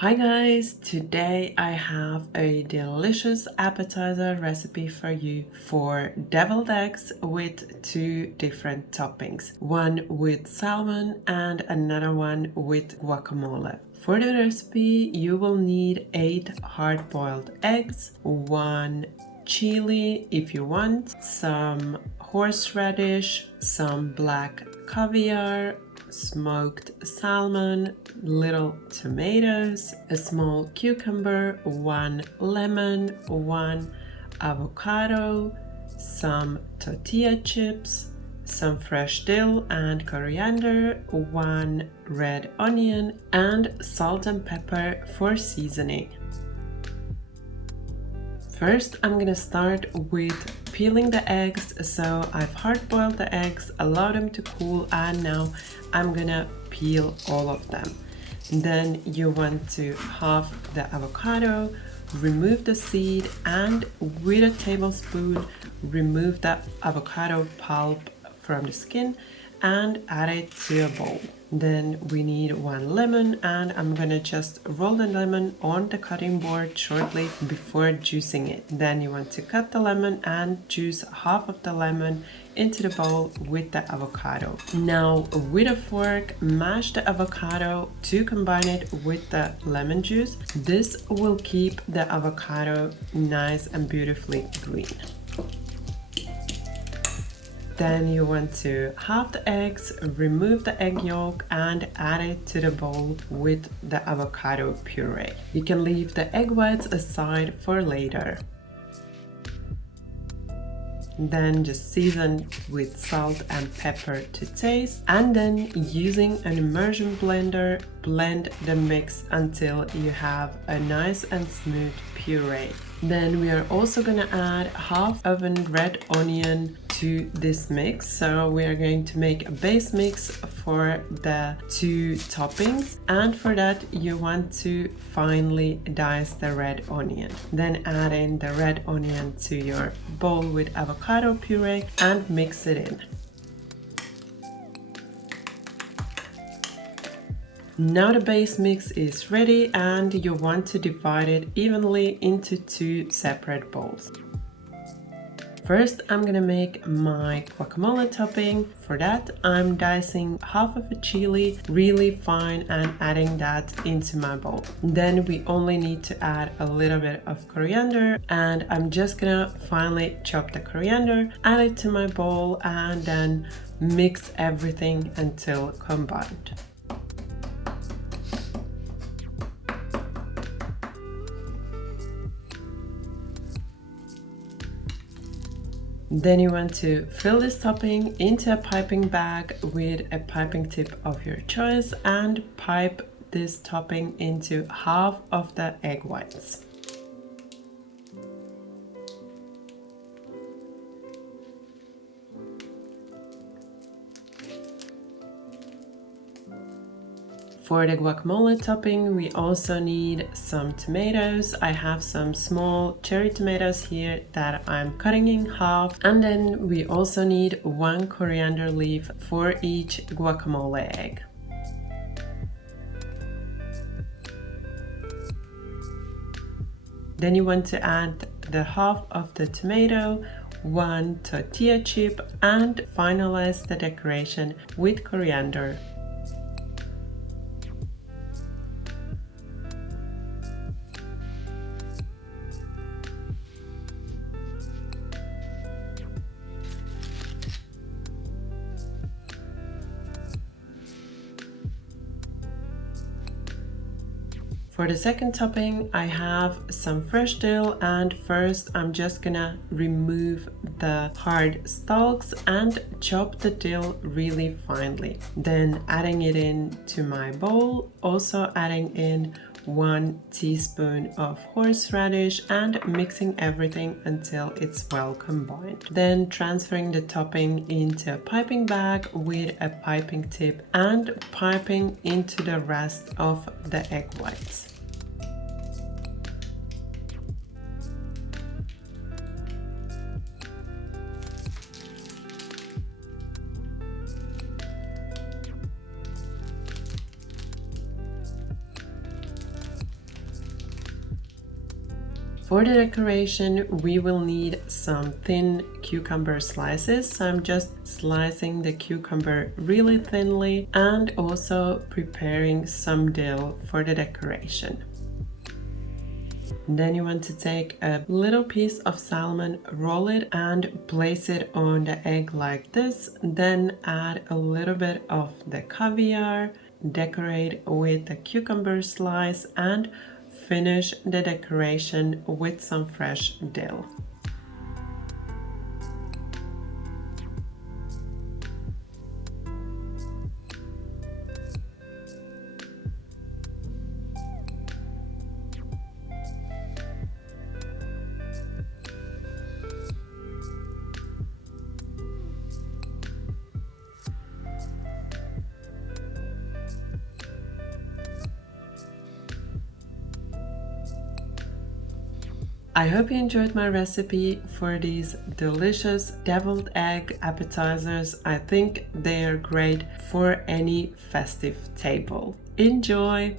Hi guys, today I have a delicious appetizer recipe for you for deviled eggs with two different toppings, one with salmon and another one with guacamole. For the recipe you will need 8 hard-boiled eggs, 1 chili if you want, some horseradish, some black caviar, smoked salmon, little tomatoes, a small cucumber, 1 lemon, 1 avocado, some tortilla chips, some fresh dill and coriander, 1 red onion, and salt and pepper for seasoning. First, I'm gonna start with peeling the eggs. So I've hard-boiled the eggs, allowed them to cool, and now I'm gonna peel all of them. Then you want to halve the avocado, remove the seed, and with a tablespoon remove the avocado pulp from the skin and add it to a bowl. Then we need 1 lemon, and I'm gonna just roll the lemon on the cutting board shortly before juicing it. Then you want to cut the lemon and juice half of the lemon into the bowl with the avocado. Now with a fork, mash the avocado to combine it with the lemon juice. This will keep the avocado nice and beautifully green. Then you want to halve the eggs, remove the egg yolk, and add it to the bowl with the avocado puree. You can leave the egg whites aside for later. Then just season with salt and pepper to taste, and then using an immersion blender, blend the mix until you have a nice and smooth puree. Then we are also gonna add half of a red onion to this mix. So we are going to make a base mix for the two toppings, and for that you want to finely dice the red onion. Then add in the red onion to your bowl with avocado puree and mix it in. Now the base mix is ready, and you want to divide it evenly into 2 separate bowls. First, I'm gonna make my guacamole topping. For that, I'm dicing half of a chili really fine and adding that into my bowl. Then we only need to add a little bit of coriander, and I'm just gonna finely chop the coriander, add it to my bowl, and then mix everything until combined. Then you want to fill this topping into a piping bag with a piping tip of your choice and pipe this topping into half of the egg whites. For the guacamole topping, we also need some tomatoes. I have some small cherry tomatoes here that I'm cutting in half. And then we also need 1 coriander leaf for each guacamole egg. Then you want to add the half of the tomato, 1 tortilla chip, and finalize the decoration with coriander. For the second topping, I have some fresh dill, and first I'm just gonna remove the hard stalks and chop the dill really finely. Then adding it in to my bowl, also adding in 1 teaspoon of horseradish and mixing everything until it's well combined. Then transferring the topping into a piping bag with a piping tip and piping into the rest of the egg whites. For the decoration, we will need some thin cucumber slices. So I'm just slicing the cucumber really thinly and also preparing some dill for the decoration. Then you want to take a little piece of salmon, roll it and place it on the egg like this. Then add a little bit of the caviar, decorate with the cucumber slice and finish the decoration with some fresh dill. I hope you enjoyed my recipe for these delicious deviled egg appetizers. I think they are great for any festive table. Enjoy!